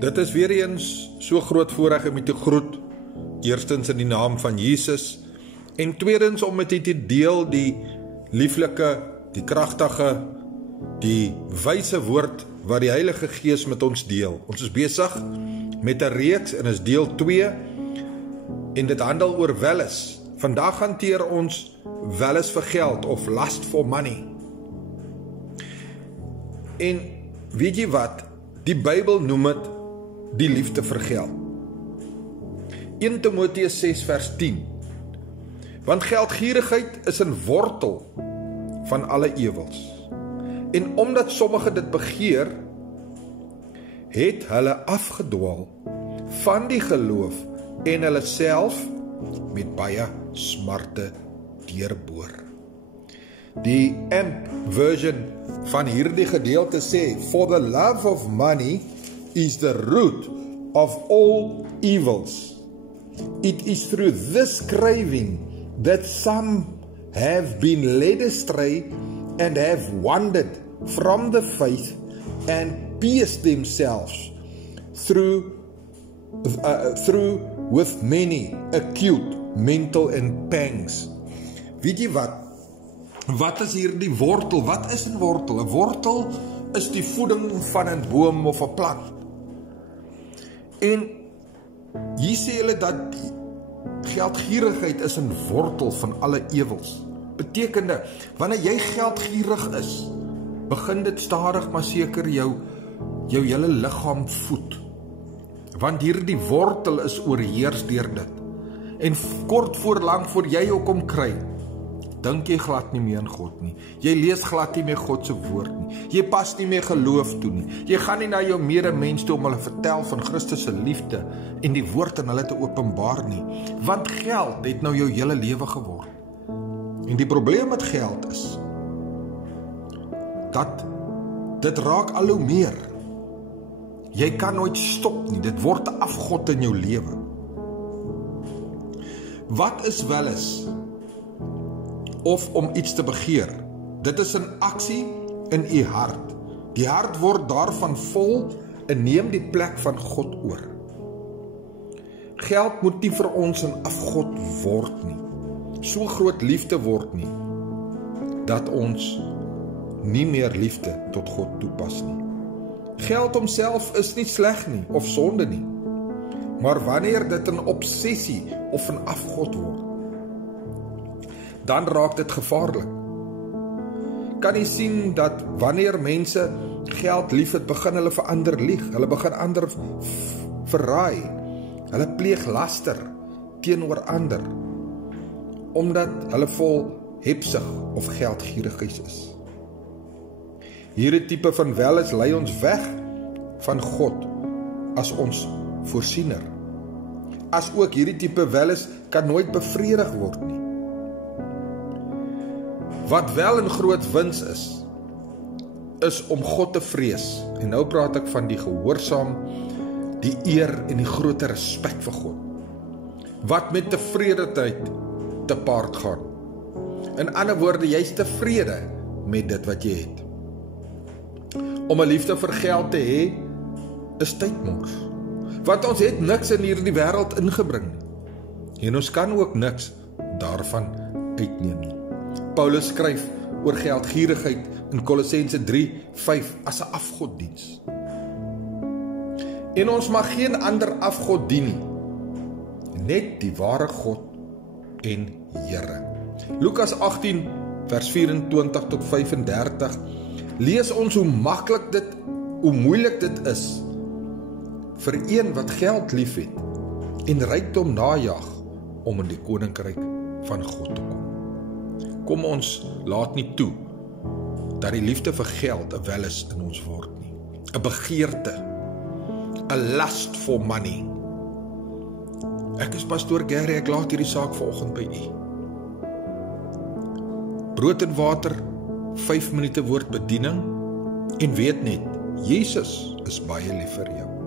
Dit is weer eens so groot voorreg om u te groet. Eerstens in die naam van Jesus en tweedens om met u te deel die lieflike, die kragtige, die wyse woord wat die Heilige Gees met ons deel. Ons is besig met 'n reeks en is deel 2 en dit handel oor welis. Vandag hanteer ons welis vir geld of lust for money. En weet jy wat? Die Bybel noem dit die liefde vir geld. 1 Timoteus 6 vers 10. Want geldgierigheid is 'n wortel van alle ewels. En omdat sommige dit begeer, het hulle afgedwaal van die geloof en hulle self met baie smarte deurboor. Die AMP version van hierdie gedeelte sê, for the love of money is the root of all evils. It is through this craving that some have been led astray and have wandered from the faith and pierced themselves through with many acute mental and pangs. Weet jy wat? Wat is hier die wortel? Wat is 'n wortel? 'n Wortel is die voeding van 'n boom of 'n plant. En hier sê hulle dat geldgierigheid is 'n wortel van alle ewels. Betekende, wanneer jy geldgierig is, begin dit stadig maar seker jou hele liggaam voed. Want hierdie wortel is oorheers deur dit. En kort voor lank voor jy ook om kry, dink jy glad nie meer in God nie. Jy lees glad nie meer God se woord nie. Jy pas nie meer geloof toe nie. Jy gaan nie na jou medemens toe om hulle vertel van Christus se liefde en die woord aan hulle te openbaar nie. Want geld het nou jou hele lewe geword. En die probleem met geld is dat dit raak al hoe meer. Jy kan nooit stop nie. Dit word 'n afgod in jou lewe. Wat is welis? Of om iets te begeer. Dit is 'n aksie in u hart. Die hart word daarvan vol en neem die plek van God oor. Geld moet nie vir ons 'n afgod word nie. So groot liefde word nie, dat ons nie meer liefde tot God toepas nie. Geld homself is nie sleg nie, of sonde nie. Maar wanneer dit 'n obsessie of 'n afgod word, dan raak dit gevaarlik. Kan jy sien dat wanneer mense geld lief het, begin hulle vir ander lieg, hulle begin ander verraai, hulle pleeg laster teenoor ander, omdat hulle vol hebsug of geldgierigheid is. Hierdie tipe van welis lei ons weg van God as ons voorsiener. As ook hierdie tipe welis kan nooit bevredig word nie. Wat wel 'n groot wins is om God te vrees. En nou praat ek van die gehoorsaam, die eer en die groot respek vir God. Wat met tevredenheid te paard gaan. In ander woorde, jy's tevrede met dit wat jy het. Om 'n liefde vir geld te hê, is tydmors. Want ons het niks in hierdie wêreld ingebring. En ons kan ook niks daarvan uitneem nie. Paulus skryf oor geldgierigheid in Kolossense 3:5 as 'n afgoddiens. En ons mag geen ander afgod dien nie, net die ware God en Here. Lukas 18 vers 24 tot 35 lees ons hoe moeilik dit is vir een wat geld liefhet en rykdom najag om in die koninkryk van God te kom. Kom ons laat nie toe dat die liefde vir geld 'n welis in ons word nie. 'n Begeerte, 'n lust for money. Ek is pastoor Gary, ek laat hierdie saak vanoggend by u. Brood en water, 5 minute woordbediening en weet net, Jesus is baie lief vir jou.